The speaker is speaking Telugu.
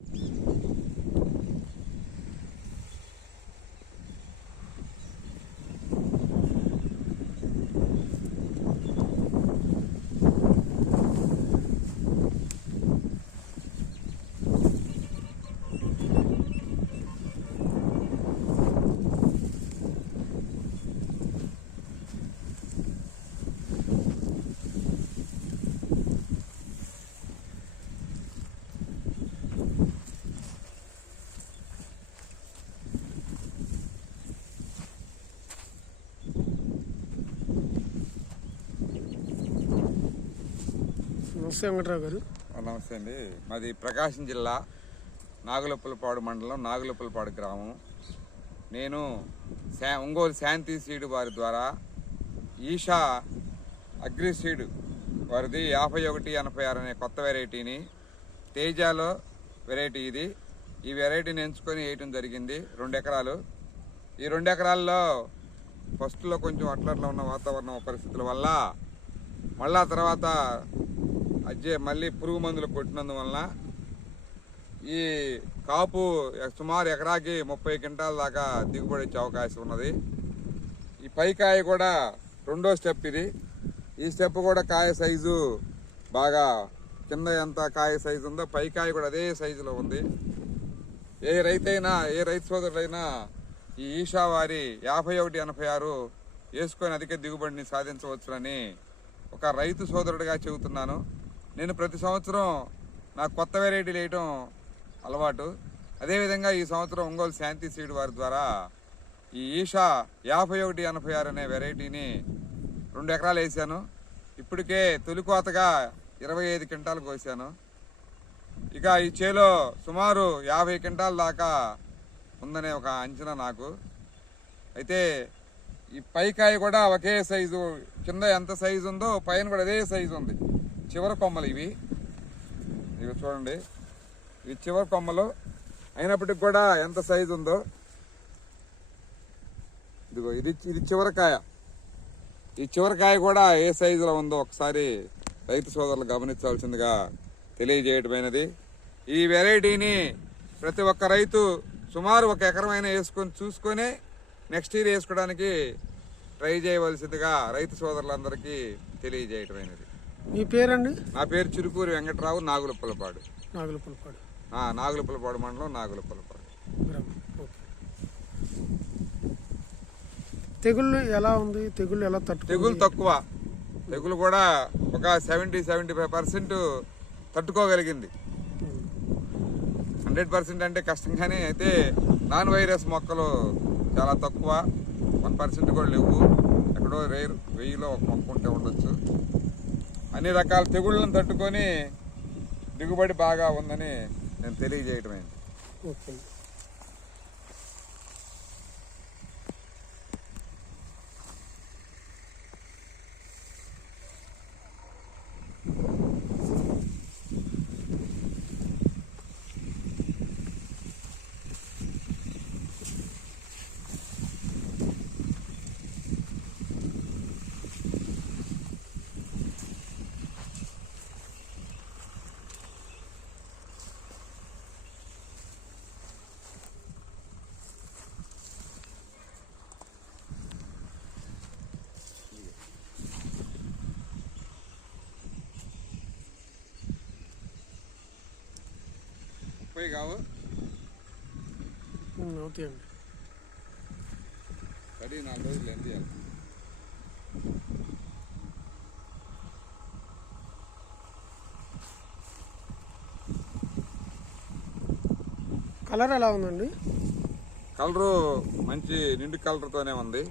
you నమస్తే వెంకట్రావు గారు. నమస్తే అండి. మాది ప్రకాశం జిల్లా నాగులప్పలపాడు మండలం నాగులప్పలపాడు గ్రామం. నేను శా ఒంగోలు శాంతి సీడ్ వారి ద్వారా ఈషా అగ్రి సీడ్ వారిది యాభై ఒకటి ఎనభై ఆరు అనే కొత్త వెరైటీని తేజాలో వెరైటీ ఇది. ఈ వెరైటీని ఎంచుకొని వేయటం జరిగింది రెండు ఎకరాలు. ఈ రెండు ఎకరాల్లో ఫస్ట్లో కొంచెం అట్లట్లో ఉన్న వాతావరణ పరిస్థితుల వల్ల మళ్ళా తర్వాత అజ్జే మళ్ళీ పురుగు మందులు కొట్టినందువలన ఈ కాపు సుమారు ఎకరాకి ముప్పై క్వింటాల దాకా దిగుబడి వచ్చే అవకాశం ఉన్నది. ఈ పై కాయ కూడా రెండో స్టెప్ ఇది. ఈ స్టెప్ కూడా కాయ సైజు బాగా కింద ఎంత కాయ సైజు ఉందో పై కాయ కూడా అదే సైజులో ఉంది. ఏ రైతైనా ఏ రైతు సోదరుడైనా ఈ ఈషా వారి యాభై ఒకటి ఎనభై ఆరు వేసుకొని అధిక దిగుబడిని సాధించవచ్చునని ఒక రైతు సోదరుడిగా చెబుతున్నాను. నేను ప్రతి సంవత్సరం నాకు కొత్త వెరైటీలు వేయటం అలవాటు. అదేవిధంగా ఈ సంవత్సరం ఒంగోలు శాంతి సీడ్ వారి ద్వారా ఈ ఈషా యాభై ఒకటి ఎనభై ఆరు అనే వెరైటీని రెండు ఎకరాలు వేసాను. ఇప్పటికే తొలి కోతగా ఇరవై ఐదు క్వింటాలు కోసాను. ఇక ఈ చేలో సుమారు యాభై క్వింటాల దాకా ఉందనే ఒక అంచనా నాకు. అయితే ఈ పైకాయ కూడా ఒకే సైజు కింద ఎంత సైజు ఉందో పైన కూడా అదే సైజు ఉంది. చివరి కొమ్మలు ఇవి. ఇవి చూడండి. ఇవి చివరి కొమ్మలు అయినప్పటికి కూడా ఎంత సైజు ఉందో. ఇదిగో ఇది ఇది చివరికాయ. ఈ చివరికాయ కూడా ఏ సైజులో ఉందో ఒకసారి రైతు సోదరులు గమనించాల్సిందిగా తెలియజేయటమైనది. ఈ వెరైటీని ప్రతి ఒక్క రైతు సుమారు ఒక ఎకరమైన వేసుకొని చూసుకొని నెక్స్ట్ ఇయర్ వేసుకోవడానికి ట్రై చేయవలసిందిగా రైతు సోదరులందరికీ తెలియజేయటమైనది. మీ పేరండి? నా పేరు చిరుకూరి వెంకట్రావు నాగులప్పలపాడు నాగులపల్లిపాడు. ఆ, నాగులప్పలపాడు మండలం ఓకే. తెగుళ్ళు ఎలా ఉంది? తెగుళ్ళు ఎలా తట్టుకుంది? తెగులు తక్కువ. తెగులు కూడా ఒక సెవెంటీ సెవెంటీ ఫైవ్ పర్సెంట్ తట్టుకోగలిగింది. హండ్రెడ్ పర్సెంట్ అంటే కష్టంగానే అయితే నాన్ వైరస్ మొక్కలు చాలా తక్కువ. వన్ పర్సెంట్ కూడా లేవు. ఎక్కడో రేరు వెయ్యిలో ఒక మొక్క ఉంటే ఉండొచ్చు. అన్ని రకాల తెగుళ్ళను తట్టుకొని దిగుబడి బాగా ఉందని నేను తెలియజేయటమైంది ఓకే. పోయి కావు ఉమ్, అవుతాయండి సరే నాలుగు రోజులు ఎంత చేయాలి కలర్ ఎలా ఉందండి? కలరు మంచి నిండు కలర్తోనే ఉంది.